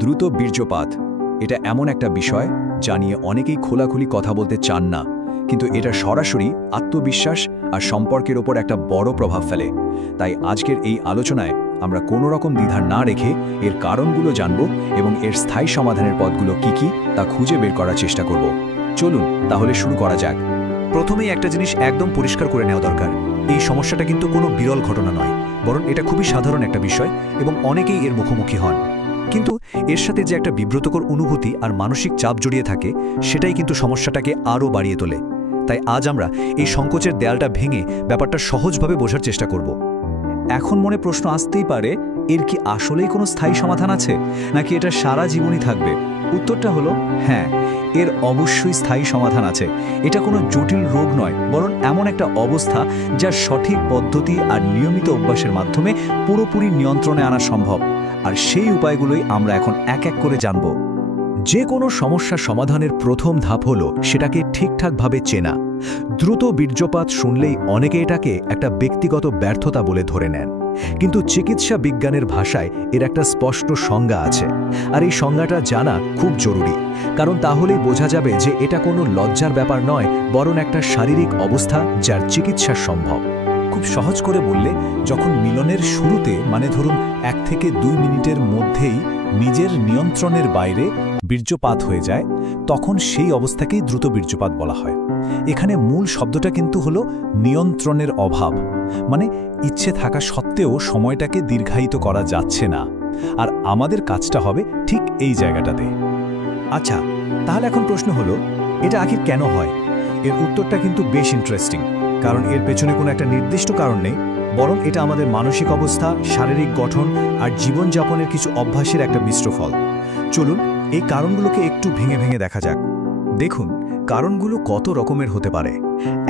দ্রুত বীর্যপাত এটা এমন একটা বিষয় যা নিয়ে অনেকেই খোলাখুলি কথা বলতে চান না, কিন্তু এটা সরাসরি আত্মবিশ্বাস আর সম্পর্কের ওপর একটা বড় প্রভাব ফেলে। তাই আজকের এই আলোচনায় আমরা কোনো রকম দ্বিধা না রেখে এর কারণগুলো জানব এবং এর স্থায়ী সমাধানের পথগুলো কি তা খুঁজে বের করার চেষ্টা করব। চলুন তাহলে শুরু করা যাক। প্রথমেই একটা জিনিস একদম পরিষ্কার করে নেওয়া দরকার, এই সমস্যাটা কিন্তু কোনো বিরল ঘটনা নয়, বরং এটা খুবই সাধারণ একটা বিষয় এবং অনেকেই এর মুখোমুখি হন। কিন্তু এর সাথে যে একটা বিব্রতকর অনুভূতি আর মানসিক চাপ জড়িয়ে থাকে, সেটাই কিন্তু সমস্যাটাকে আরও বাড়িয়ে তোলে। তাই আজ আমরা এই সংকোচের দেয়ালটা ভেঙে ব্যাপারটা সহজভাবে বোঝার চেষ্টা করব। এখন মনে প্রশ্ন আসতেই পারে, এর কি আসলেই কোনো স্থায়ী সমাধান আছে, নাকি এটা সারা জীবনই থাকবে? উত্তরটা হলো হ্যাঁ, এর অবশ্যই স্থায়ী সমাধান আছে। এটা কোনো জটিল রোগ নয়, বরং এমন একটা অবস্থা যা সঠিক পদ্ধতি আর নিয়মিত অভ্যাসের মাধ্যমে পুরোপুরি নিয়ন্ত্রণে আনা সম্ভব। আর সেই উপায়গুলোই আমরা এখন এক এক করে জানব। যে কোনো সমস্যা সমাধানের প্রথম ধাপ হলো সেটাকে ঠিকঠাকভাবে চেনা। দ্রুত বীর্যপাত শুনলেই অনেকে এটাকে একটা ব্যক্তিগত ব্যর্থতা বলে ধরে নেন, কিন্তু চিকিৎসা বিজ্ঞানের ভাষায় এর একটা স্পষ্ট সংজ্ঞা আছে। আর এই সংজ্ঞাটা জানা খুব জরুরি, কারণ তাহলেই বোঝা যাবে যে এটা কোনো লজ্জার ব্যাপার নয়, বরং একটা শারীরিক অবস্থা যার চিকিৎসা সম্ভব। খুব সহজ করে বললে, যখন মিলনের শুরুতে মানে ধরুন 1 থেকে 2 মিনিটের মধ্যেই নিজের নিয়ন্ত্রণের বাইরে বীর্যপাত হয়ে যায়, তখন সেই অবস্থাকেই দ্রুত বীর্যপাত বলা হয়। এখানে মূল শব্দটা কিন্তু হলো নিয়ন্ত্রণের অভাব, মানে ইচ্ছে থাকা সত্ত্বেও সময়টাকে দীর্ঘায়িত করা যাচ্ছে না। আর আমাদের কাজটা হবে ঠিক এই জায়গাটাতে। আচ্ছা, তাহলে এখন প্রশ্ন হলো, এটা আখির কেন হয়? এর উত্তরটা কিন্তু বেশ ইন্টারেস্টিং, কারণ এর পেছনে কোনো একটা নির্দিষ্ট কারণ নেই, বরং এটা আমাদের মানসিক অবস্থা, শারীরিক গঠন আর জীবনযাপনের কিছু অভ্যাসের একটা মিশ্র ফল। চলুন এই কারণগুলোকে একটু ভেঙে ভেঙে দেখা যাক। দেখুন, কারণগুলো কত রকমের হতে পারে।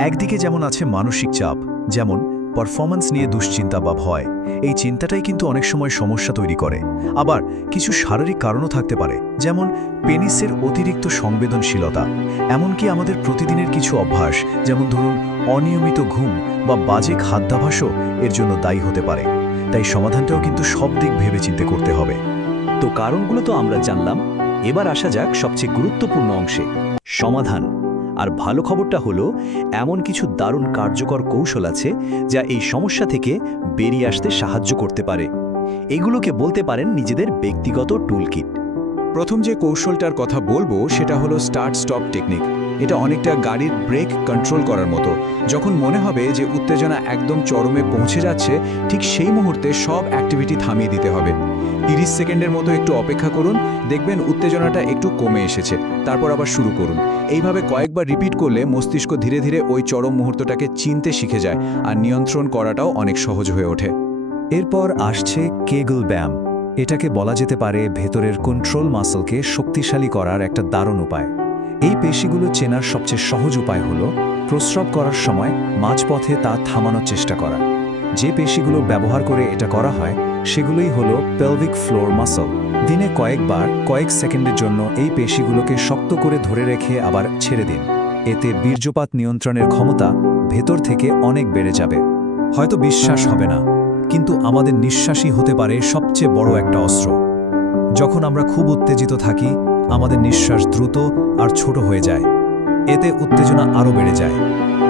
একদিকে যেমন আছে মানসিক চাপ, যেমন পারফরম্যান্স নিয়ে দুশ্চিন্তা বা ভয়। এই চিন্তাটাই কিন্তু অনেক সময় সমস্যা তৈরি করে। আবার কিছু শারীরিক কারণও থাকতে পারে, যেমন পেনিসের অতিরিক্ত সংবেদনশীলতা। এমনকি আমাদের প্রতিদিনের কিছু অভ্যাস, যেমন ধরুন অনিয়মিত ঘুম বা বাজে খাদ্যাভ্যাসও এর জন্য দায়ী হতে পারে। তাই সমাধানটাও কিন্তু সব দিক ভেবেচিন্তে করতে হবে। তো কারণগুলো তো আমরা জানলাম, এবার আসা যাক সবচেয়ে গুরুত্বপূর্ণ অংশে, সমাধান। আর ভালো খবরটা হলো, এমন কিছু দারুণ কার্যকর কৌশল আছে যা এই সমস্যা থেকে বেরিয়ে আসতে সাহায্য করতে পারে। এগুলোকে বলতে পারেন নিজেদের ব্যক্তিগত টুলকিট। প্রথম যে কৌশলটার কথা বলবো সেটা হলো স্টার্ট স্টপ টেকনিক। এটা অনেকটা গাড়ির ব্রেক কন্ট্রোল করার মতো। যখন মনে হবে যে উত্তেজনা একদম চরমে পৌঁছে যাচ্ছে, ঠিক সেই মুহূর্তে সব অ্যাক্টিভিটি থামিয়ে দিতে হবে। 30 সেকেন্ডের মতো একটু অপেক্ষা করুন, দেখবেন উত্তেজনাটা একটু কমে এসেছে। তারপর আবার শুরু করুন। এইভাবে কয়েকবার রিপিট করলে মস্তিষ্ক ধীরে ধীরে ওই চরম মুহূর্তটাকে চিনতে শিখে যায়, আর নিয়ন্ত্রণ করাটাও অনেক সহজ হয়ে ওঠে। এরপর আসছে কেগল ব্যায়াম। এটাকে বলা যেতে পারে ভেতরের কন্ট্রোল মাসলকে শক্তিশালী করার একটা দারুণ উপায়। এই পেশিগুলো চেনার সবচেয়ে সহজ উপায় হলো প্রস্রাব করার সময় মাঝপথে তা থামানোর চেষ্টা করা। যে পেশিগুলো ব্যবহার করে এটা করা হয় সেগুলোই হলো পেলভিক ফ্লোর মাসল। দিনে কয়েকবার কয়েক সেকেন্ডের জন্য এই পেশিগুলোকে শক্ত করে ধরে রেখে আবার ছেড়ে দিন। এতে বীর্যপাত নিয়ন্ত্রণের ক্ষমতা ভেতর থেকে অনেক বেড়ে যাবে। হয়তো বিশ্বাস হবে না, কিন্তু আমাদের নিঃশ্বাসই হতে পারে সবচেয়ে বড় একটা অস্ত্র। যখন আমরা খুব উত্তেজিত থাকি, আমাদের নিঃশ্বাস দ্রুত আর ছোট হয়ে যায়। এতে উত্তেজনা আরও বেড়ে যায়।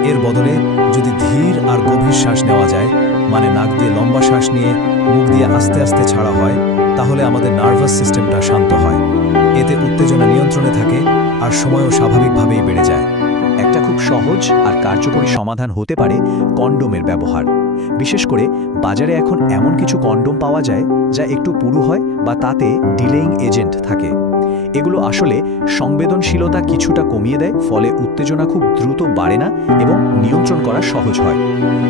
এর বদলে যদি ধীর আর গভীর শ্বাস নেওয়া যায়, মানে নাক দিয়ে লম্বা শ্বাস নিয়ে মুখ দিয়ে আস্তে আস্তে ছাড়া হয়, তাহলে আমাদের নার্ভাস সিস্টেমটা শান্ত হয়। এতে উত্তেজনা নিয়ন্ত্রণে থাকে আর সময়ও স্বাভাবিকভাবেই বেড়ে যায়। একটা খুব সহজ আর কার্যকরী সমাধান হতে পারে কন্ডোমের ব্যবহার। বিশেষ করে বাজারে এখন এমন কিছু কন্ডোম পাওয়া যায় যা একটু পুরু হয় বা তাতে ডিলেইং এজেন্ট থাকে। এগুলো আসলে সংবেদনশীলতা কিছুটা কমিয়ে দেয়, ফলে উত্তেজনা খুব দ্রুত বাড়ে না এবং নিয়ন্ত্রণ করা সহজ হয়।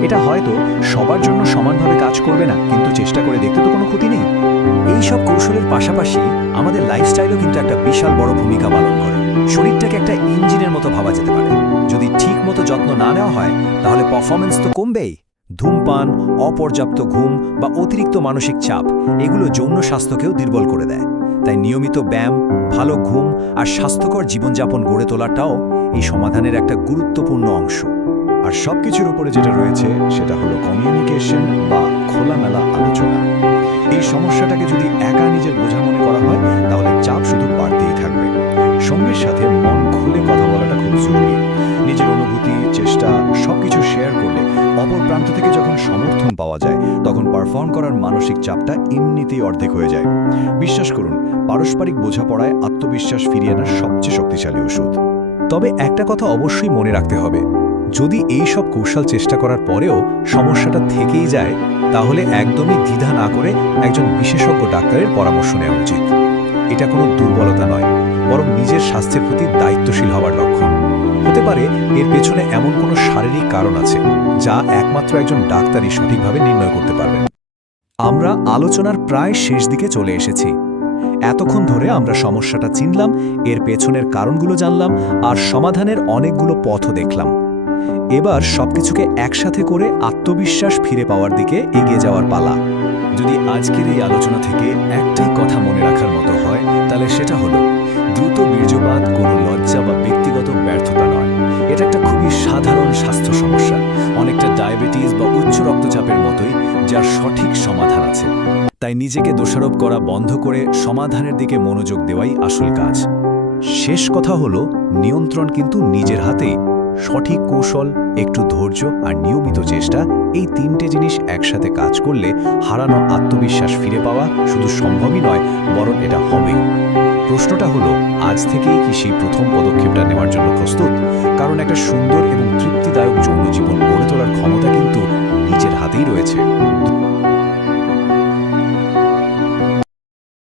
এটা হয়তো সবার জন্য সমানভাবে কাজ করবে না, কিন্তু চেষ্টা করে দেখতে তো কোনো ক্ষতি নেই। এই সব কৌশলের পাশাপাশি আমাদের লাইফস্টাইলও কিন্তু একটা বিশাল বড় ভূমিকা পালন করে। শরীরটাকে একটা ইঞ্জিনের মতো ভাবা যেতে পারে। যদি ঠিক মতো যত্ন না নেওয়া হয়, তাহলে পারফরম্যান্স তো কমবেই। ধূমপান, অপর্যাপ্ত ঘুম বা অতিরিক্ত মানসিক চাপ এগুলো যৌন স্বাস্থ্যকেও দুর্বল করে দেয়। তাই নিয়মিত ব্যায়াম, ভালো ঘুম আর স্বাস্থ্যকর জীবনযাপন গড়ে তোলাটাও এই সমাধানের একটা গুরুত্বপূর্ণ অংশ। আর সবকিছুর উপরে যেটা রয়েছে সেটা হলো কমিউনিকেশন বা খোলামেলা আলোচনা। এই সমস্যাটাকে যদি একা নিজের বোঝা মনে করা হয়, তাহলে চাপটা এমনিতেই অর্ধেক হয়ে যায়। বিশ্বাস করুন, পারস্পরিক বোঝাপড়ায় আত্মবিশ্বাস ফিরিয়ে আনার সবচেয়ে শক্তিশালী ওষুধ। তবে একটা কথা অবশ্যই মনে রাখতে হবে, যদি এই সব কৌশল চেষ্টা করার পরেও সমস্যাটা থেকেই যায়, তাহলে একদমই দ্বিধা না করে একজন বিশেষজ্ঞ ডাক্তারের পরামর্শ নেওয়া উচিত। এটা কোনো দুর্বলতা নয়, বরং নিজের স্বাস্থ্যের প্রতি দায়িত্বশীল হওয়ার লক্ষণ। হতে পারে এর পেছনে এমন কোনো শারীরিক কারণ আছে যা একমাত্র একজন ডাক্তারই সঠিকভাবে নির্ণয় করতে পারবেন। আমরা আলোচনার প্রায় শেষ দিকে চলে এসেছি। এতক্ষণ ধরে আমরা সমস্যাটা চিনলাম, এর পেছনের কারণগুলো জানলাম, আর সমাধানের অনেকগুলো পথও দেখলাম। এবার সবকিছুকে একসাথে করে আত্মবিশ্বাস ফিরে পাওয়ার দিকে এগিয়ে যাওয়ার পালা। যদি আজকের এই আলোচনা থেকে একটাই কথা মনে রাখার মতো হয়, তাহলে সেটা হলো দ্রুত বীর্যপাত কোনো লজ্জা বা ব্যক্তিগত ব্যর্থতা নয়। এটা একটা খুবই সাধারণ স্বাস্থ্য সমস্যা, অনেকটা ডায়াবেটিস বা উচ্চ রক্তচাপের মতোই, যার সঠিক সমাধান আছে। তাই নিজেকে দোষারোপ করা বন্ধ করে সমাধানের দিকে মনোযোগ দেওয়াই আসল কাজ। শেষ কথা হলো, নিয়ন্ত্রণ কিন্তু নিজের হাতেই। সঠিক কৌশল, একটু ধৈর্য আর নিয়মিত চেষ্টা, এই তিনটে জিনিস একসাথে কাজ করলে হারানো আত্মবিশ্বাস ফিরে পাওয়া শুধু সম্ভবই নয়, বরং এটা হবেই। প্রশ্নটা হলো, আজ থেকেই কি সেই প্রথম পদক্ষেপটা নেওয়ার জন্য প্রস্তুত? কারণ একটা সুন্দর এবং তৃপ্তিদায়ক যৌন জীবন গড়ে তোলার ক্ষমতা কিন্তু নিজের হাতেই রয়েছে।